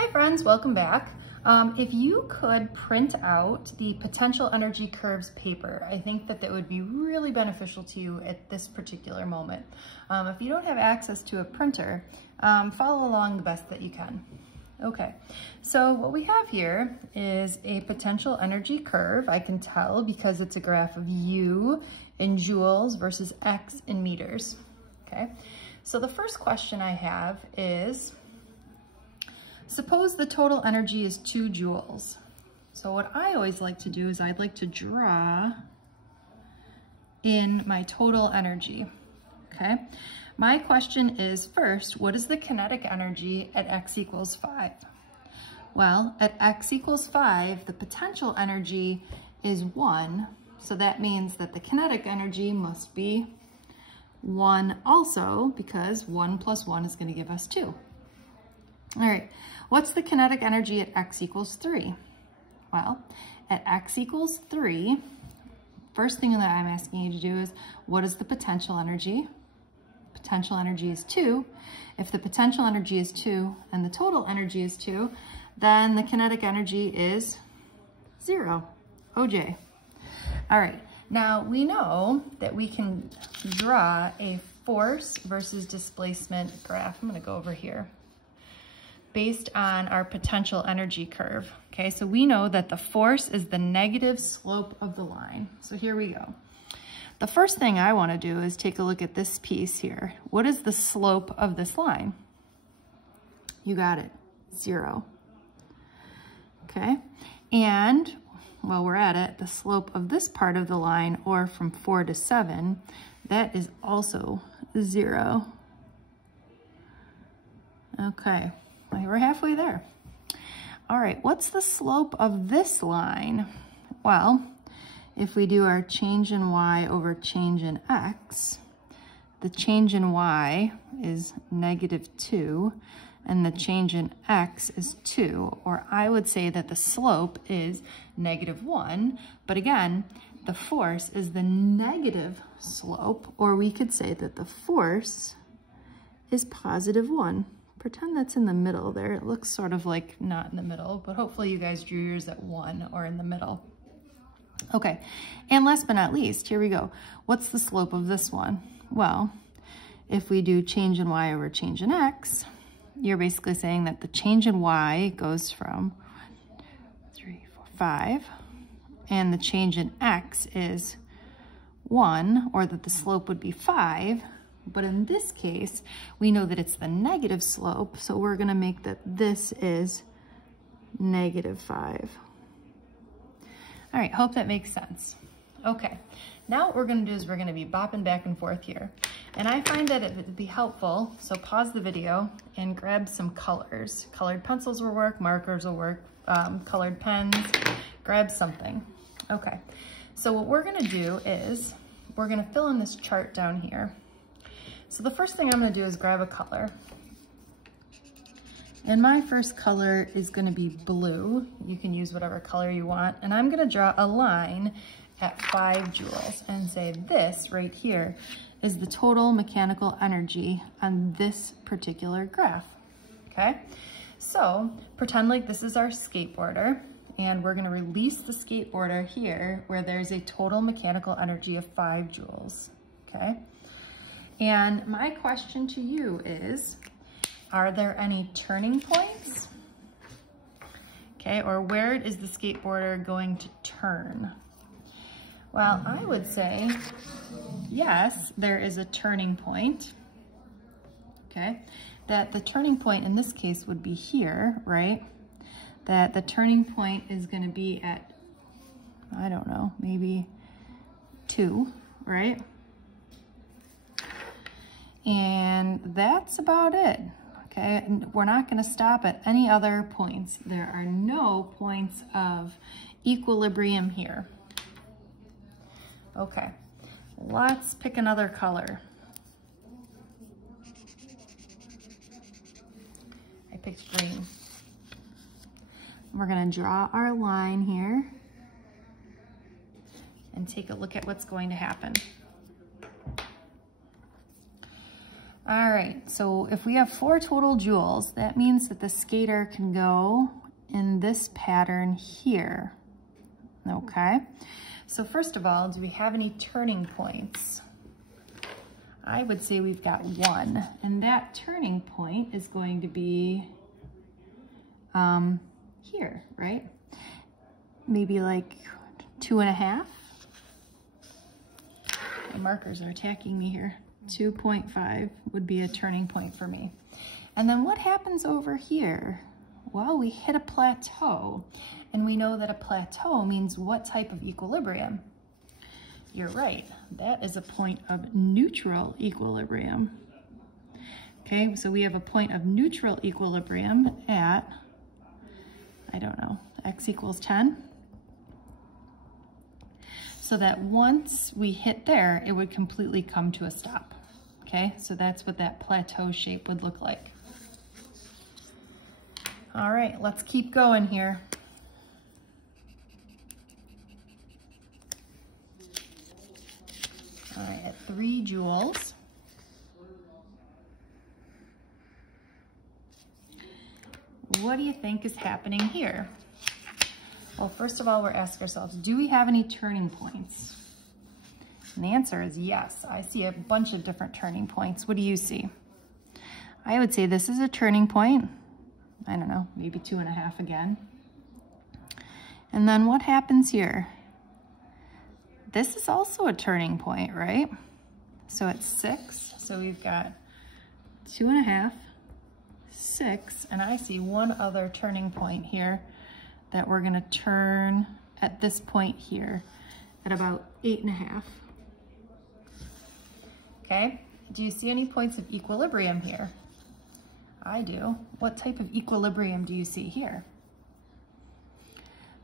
Hi friends, welcome back. If you could print out the potential energy curves paper, I think that would be really beneficial to you at this particular moment. If you don't have access to a printer, follow along the best that you can. Okay, so what we have here is a potential energy curve. I can tell because it's a graph of U in joules versus X in meters. Okay, so the first question I have is, suppose the total energy is 2 joules. So what I always like to do is I'd like to draw in my total energy, okay? My question is, first, what is the kinetic energy at x equals 5? Well, at x equals 5, the potential energy is 1, so that means that the kinetic energy must be 1 also, because 1 plus 1 is going to give us 2. All right, what's the kinetic energy at x equals 3? Well, at x equals 3, first thing that I'm asking you to do is, what is the potential energy? Potential energy is 2. If the potential energy is 2 and the total energy is 2, then the kinetic energy is 0, OJ. All right, now we know that we can draw a force versus displacement graph. I'm gonna go over here, based on our potential energy curve. Okay, so we know that the force is the negative slope of the line. So here we go. The first thing I want to do is take a look at this piece here. What is the slope of this line? You got it, 0. Okay, and while we're at it, the slope of this part of the line, or from 4 to 7, that is also 0. Okay. We're halfway there. All right, what's the slope of this line? Well, if we do our change in y over change in x, the change in y is -2, and the change in x is 2, or I would say that the slope is -1, but again, the force is the negative slope, or we could say that the force is +1. Pretend that's in the middle there. It looks sort of like not in the middle, but hopefully you guys drew yours at 1 or in the middle. Okay, and last but not least, here we go. What's the slope of this one? Well, if we do change in y over change in x, you're basically saying that the change in y goes from 3, 4, 5, and the change in x is 1, or that the slope would be 5. But in this case, we know that it's the negative slope, so we're going to make that this is -5. All right, hope that makes sense. Okay, now what we're going to do is we're going to be bopping back and forth here. And I find that it would be helpful, so pause the video and grab some colors. Colored pencils will work, markers will work, colored pens, grab something. Okay, so what we're going to do is we're going to fill in this chart down here. So the first thing I'm going to do is grab a color. And my first color is going to be blue. You can use whatever color you want. And I'm going to draw a line at 5 joules and say this right here is the total mechanical energy on this particular graph. Okay? So pretend like this is our skateboarder, and we're going to release the skateboarder here where there's a total mechanical energy of 5 joules. Okay? And my question to you is, are there any turning points? Okay, or where is the skateboarder going to turn? Well, I would say, yes, there is a turning point. Okay, that the turning point in this case would be here, right? That the turning point is going to be at, I don't know, maybe 2, right? And that's about it, okay? And we're not going to stop at any other points. There are no points of equilibrium here. Okay, let's pick another color. I picked green. We're going to draw our line here and take a look at what's going to happen. All right, so if we have 4 total joules, that means that the skater can go in this pattern here, okay? So first of all, do we have any turning points? I would say we've got 1, and that turning point is going to be here, right? Maybe like 2.5. My markers are attacking me here. 2.5 would be a turning point for me. And then what happens over here? Well, we hit a plateau, and we know that a plateau means what type of equilibrium? You're right, that is a point of neutral equilibrium. Okay, so we have a point of neutral equilibrium at, I don't know, x equals 10. So that once we hit there, it would completely come to a stop. Okay, so that's what that plateau shape would look like. All right, let's keep going here. All right, at 3 joules. What do you think is happening here? Well, first of all, we're asking ourselves, do we have any turning points? And the answer is yes. I see a bunch of different turning points. What do you see? I would say this is a turning point. I don't know, maybe 2.5 again. And then what happens here? This is also a turning point, right? So it's 6. So we've got 2.5, 6, and I see one other turning point here that we're gonna turn at this point here at about 8.5. Okay, do you see any points of equilibrium here? I do. What type of equilibrium do you see here?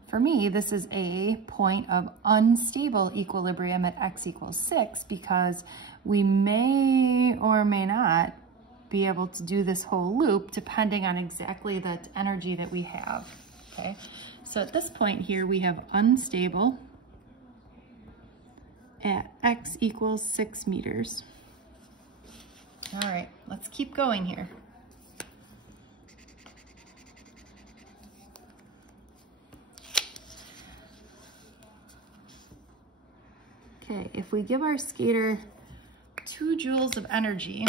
For me, this is a point of unstable equilibrium at x equals 6 because we may or may not be able to do this whole loop depending on exactly the energy that we have. Okay, so at this point here, we have unstable at x equals 6 meters. All right, let's keep going here. Okay, if we give our skater 2 joules of energy,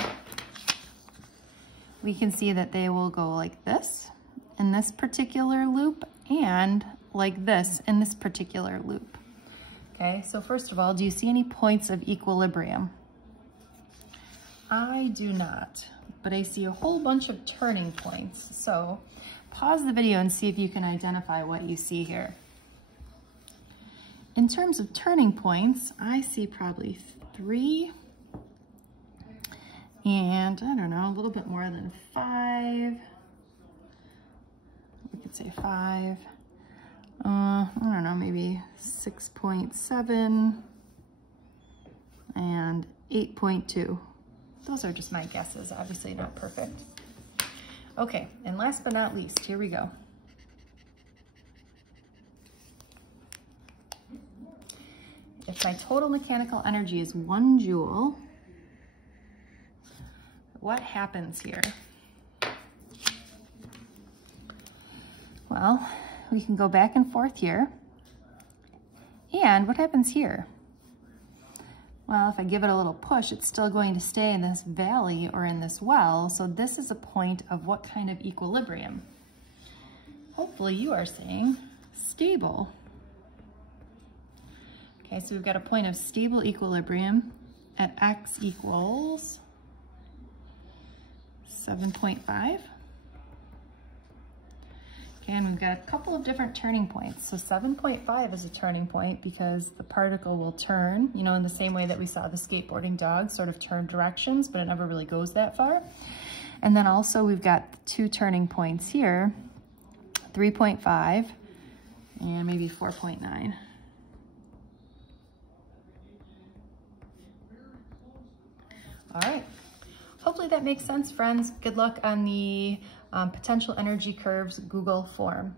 we can see that they will go like this in this particular loop and like this in this particular loop. Okay, so first of all, do you see any points of equilibrium? I do not, but I see a whole bunch of turning points. So pause the video and see if you can identify what you see here. In terms of turning points, I see probably 3 and I don't know, a little bit more than 5. We could say 5. I don't know, maybe 6.7 and 8.2. Those are just my guesses, obviously not perfect. Okay, and last but not least, here we go. If my total mechanical energy is 1 joule, what happens here? Well, we can go back and forth here. And what happens here? Well, if I give it a little push, it's still going to stay in this valley or in this well. So this is a point of what kind of equilibrium? Hopefully you are saying stable. Okay, so we've got a point of stable equilibrium at x equals 7.5. Okay, and we've got a couple of different turning points. So 7.5 is a turning point because the particle will turn, you know, in the same way that we saw the skateboarding dog sort of turn directions, but it never really goes that far. And then also we've got 2 turning points here, 3.5 and maybe 4.9. All right, hopefully that makes sense, friends. Good luck on the potential energy curves Google form.